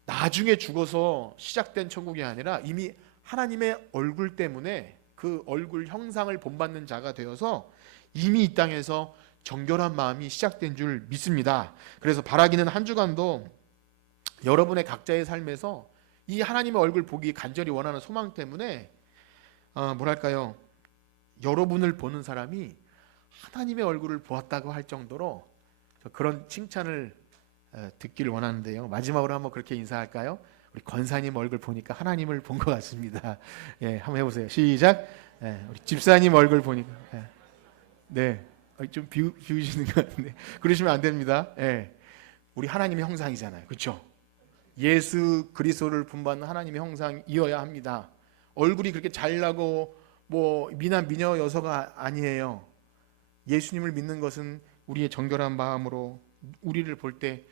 나중에 죽어서 시작된 천국이 아니라 이미 하나님의 얼굴 때문에 그 얼굴 형상을 본받는 자가 되어서 이미 이 땅에서 정결한 마음이 시작된 줄 믿습니다. 그래서 바라기는 한 주간도 여러분의 각자의 삶에서 이 하나님의 얼굴 보기 간절히 원하는 소망 때문에 여러분을 보는 사람이 하나님의 얼굴을 보았다고 할 정도로 그런 칭찬을 듣기를 원하는데요. 마지막으로 한번 그렇게 인사할까요? 우리 권사님 얼굴 보니까 하나님을 본 것 같습니다. 예, 한번 해보세요. 시작. 우리 집사님 얼굴 보니까 좀 비우시는 것 같은데 그러시면 안 됩니다. 우리 하나님의 형상이잖아요, 그렇죠? 예수 그리스도를 본받는 하나님의 형상이어야 합니다. 얼굴이 그렇게 잘나고 뭐 미남 미녀 여서가 아니에요. 예수님을 믿는 것은 우리의 정결한 마음으로 우리를 볼 때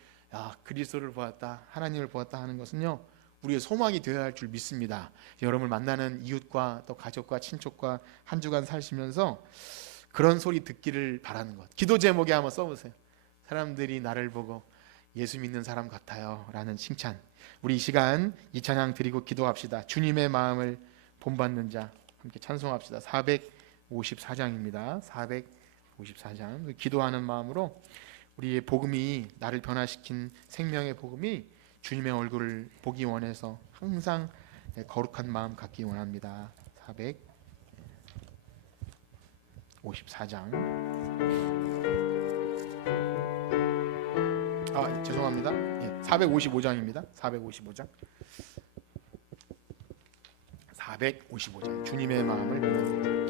그리스도를 보았다, 하나님을 보았다 하는 것은요, 우리의 소망이 되어야 할 줄 믿습니다. 여러분을 만나는 이웃과 또 가족과 친족과 한 주간 사시면서 그런 소리 듣기를 바라는 것. 기도 제목에 한번 써보세요. 사람들이 나를 보고 예수 믿는 사람 같아요 라는 칭찬. 우리 이 시간 이 찬양 드리고 기도합시다. 주님의 마음을 본받는 자 함께 찬송합시다. 454장입니다 454장. 기도하는 마음으로 우리의 복음이, 나를 변화시킨 생명의 복음이 주님의 얼굴을 보기 원해서 항상 거룩한 마음 갖기 원합니다. 454장. 죄송합니다. 455장입니다. 455장. 455장. 주님의 마음을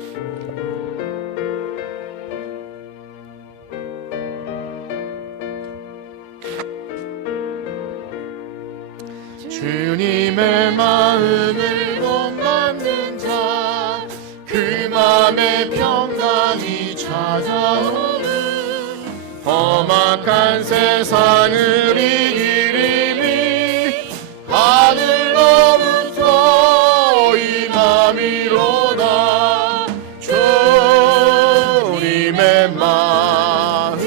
주님의 마음을 본받는 자, 그 마음에 평강이 찾아오는 험악한 세상을 이기리니 하늘로부터 임함이로다. 주님의 마음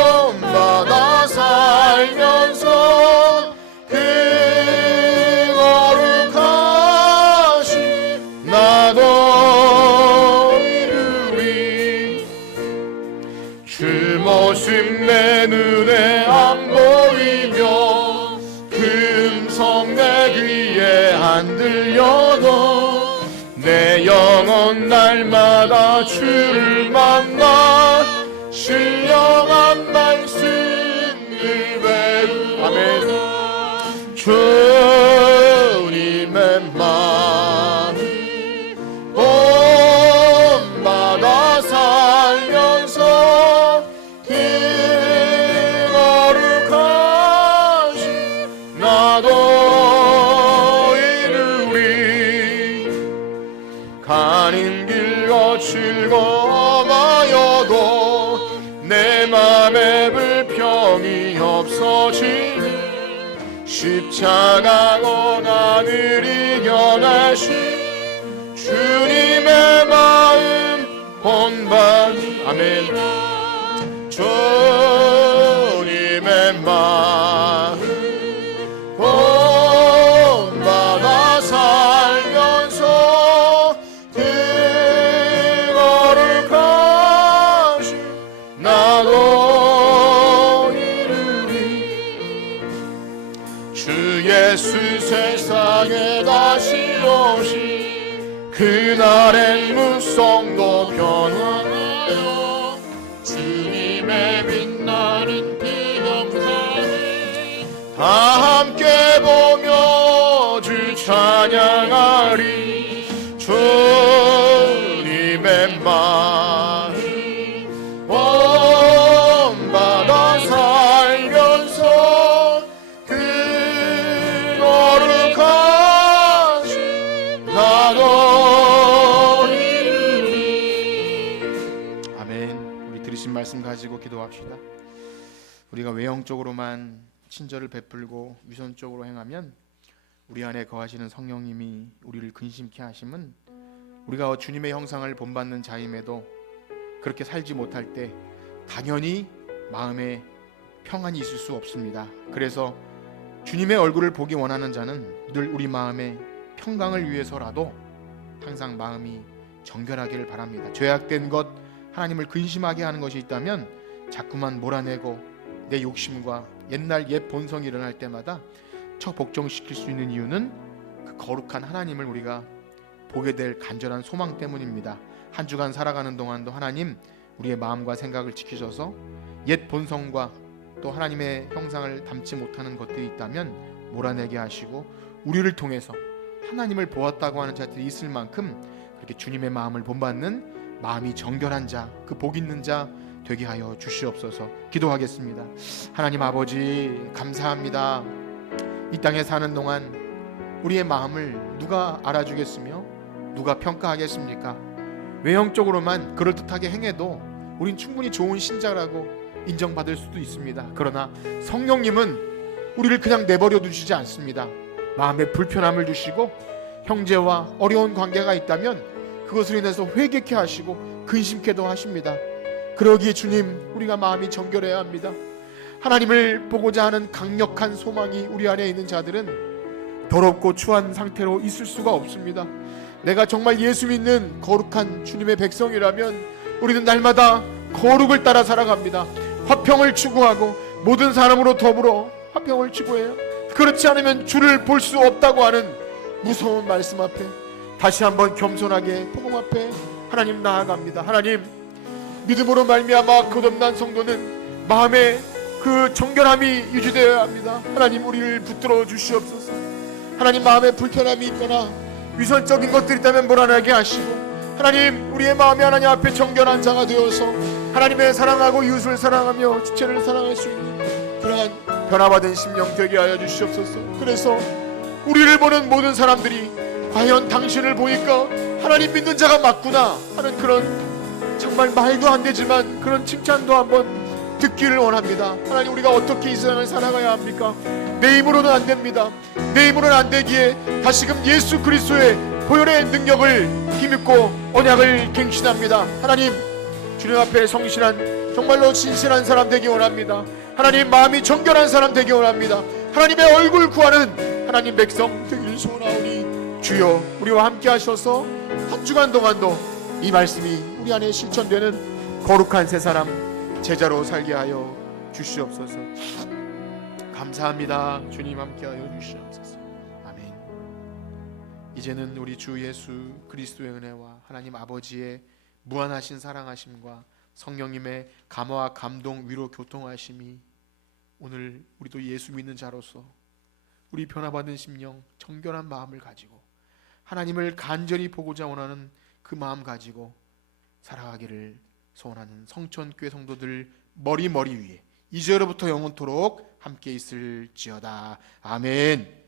본받아 살면서 그 거룩하신 나도 이루리. 주 모습 내 눈에 안 보이며 그 음성 내 귀에 안 들려도 내 영혼 날마다 주를 만나 신령한 말씀을 배우며 주님의 마음 본받아 살면서 그 거룩한 넘어져도 내 맘에 불평이 없어지는 십자가 고난을 이겨내신 주님의 마음 본받 아멘. 주님의 마음 본받아 살면서 그 거룩하신 나도 이르리. 주 예수 세상에 다시 오시 그날엔 무성도 변화하여 주님의 빛나는 그 영상을 다 함께 보며 주 찬양하리. 주님의 마음 본받아 살면서 그 거룩하신 나도 이르리. 아멘. 우리 들으신 말씀 가지고 기도합시다. 우리가 외형적으로만 친절을 베풀고 위선적으로 행하면 우리 안에 거하시는 성령님이 우리를 근심케 하심은 우리가 주님의 형상을 본받는 자임에도 그렇게 살지 못할 때 당연히 마음에 평안이 있을 수 없습니다. 그래서 주님의 얼굴을 보기 원하는 자는 늘 우리 마음의 평강을 위해서라도 항상 마음이 정결하기를 바랍니다. 죄악된 것, 하나님을 근심하게 하는 것이 있다면 자꾸만 몰아내고 내 욕심과 옛날 옛 본성이 일어날 때마다 처복종시킬 수 있는 이유는 그 거룩한 하나님을 우리가 보게 될 간절한 소망 때문입니다. 한 주간 살아가는 동안도 하나님 우리의 마음과 생각을 지키셔서 옛 본성과 또 하나님의 형상을 담지 못하는 것들이 있다면 몰아내게 하시고 우리를 통해서 하나님을 보았다고 하는 자들이 있을 만큼 그렇게 주님의 마음을 본받는 마음이 정결한 자, 그 복 있는 자 되게 하여 주시옵소서. 기도하겠습니다. 하나님 아버지 감사합니다. 이 땅에 사는 동안 우리의 마음을 누가 알아주겠으며 누가 평가하겠습니까? 외형적으로만 그럴듯하게 행해도 우린 충분히 좋은 신자라고 인정받을 수도 있습니다. 그러나 성령님은 우리를 그냥 내버려 두시지 않습니다. 마음에 불편함을 주시고 형제와 어려운 관계가 있다면 그것으로 인해서 회개케 하시고 근심케도 하십니다. 그러기에 주님, 우리가 마음이 정결해야 합니다. 하나님을 보고자 하는 강력한 소망이 우리 안에 있는 자들은 더럽고 추한 상태로 있을 수가 없습니다. 내가 정말 예수 믿는 거룩한 주님의 백성이라면 우리는 날마다 거룩을 따라 살아갑니다. 화평을 추구하고 모든 사람으로 더불어 화평을 추구해요. 그렇지 않으면 주를 볼 수 없다고 하는 무서운 말씀 앞에 다시 한번 겸손하게 복음 앞에 하나님 나아갑니다. 하나님, 믿음으로 말미암아 거듭난 성도는 마음에 그 정결함이 유지되어야 합니다. 하나님, 우리를 붙들어 주시옵소서. 하나님, 마음에 불편함이 있거나 위선적인 것들이 있다면 몰아내게 하시고 하나님, 우리의 마음이 하나님 앞에 정결한 자가 되어서 하나님의 사랑하고 이웃을 사랑하며 주체를 사랑할 수 있는 그러한 변화받은 심령 되게 하여 주시옵소서. 그래서 우리를 보는 모든 사람들이 과연 당신을 보니까 하나님 믿는 자가 맞구나 하는 그런 정말 말도 안 되지만 그런 칭찬도 한번 듣기를 원합니다. 하나님, 우리가 어떻게 이 세상을 살아가야 합니까? 내 힘으로는 안 됩니다. 내 힘으로는 안 되기에 다시금 예수 그리스도의 보혈의 능력을 힘입고 언약을 갱신합니다. 하나님, 주님 앞에 성실한 정말로 진실한 사람 되기 원합니다. 하나님, 마음이 정결한 사람 되기 원합니다. 하나님의 얼굴 구하는 하나님 백성 되기를 소원하오니 주여, 우리와 함께 하셔서 한 주간 동안도 이 말씀이 우리 안에 실천되는 거룩한 새 사람 제자로 살게 하여 주시옵소서. 감사합니다. 주님 함께 하여 주시옵소서. 아멘. 이제는 우리 주 예수 그리스도의 은혜와 하나님 아버지의 무한하신 사랑하심과 성령님의 감화와 감동, 위로, 교통하심이 오늘 우리도 예수 믿는 자로서 우리 변화받은 심령, 정결한 마음을 가지고 하나님을 간절히 보고자 원하는 그 마음 가지고 살아가기를 소원하는 성천교회 성도들 머리 위에 이제로부터 영원토록 함께 있을지어다. 아멘.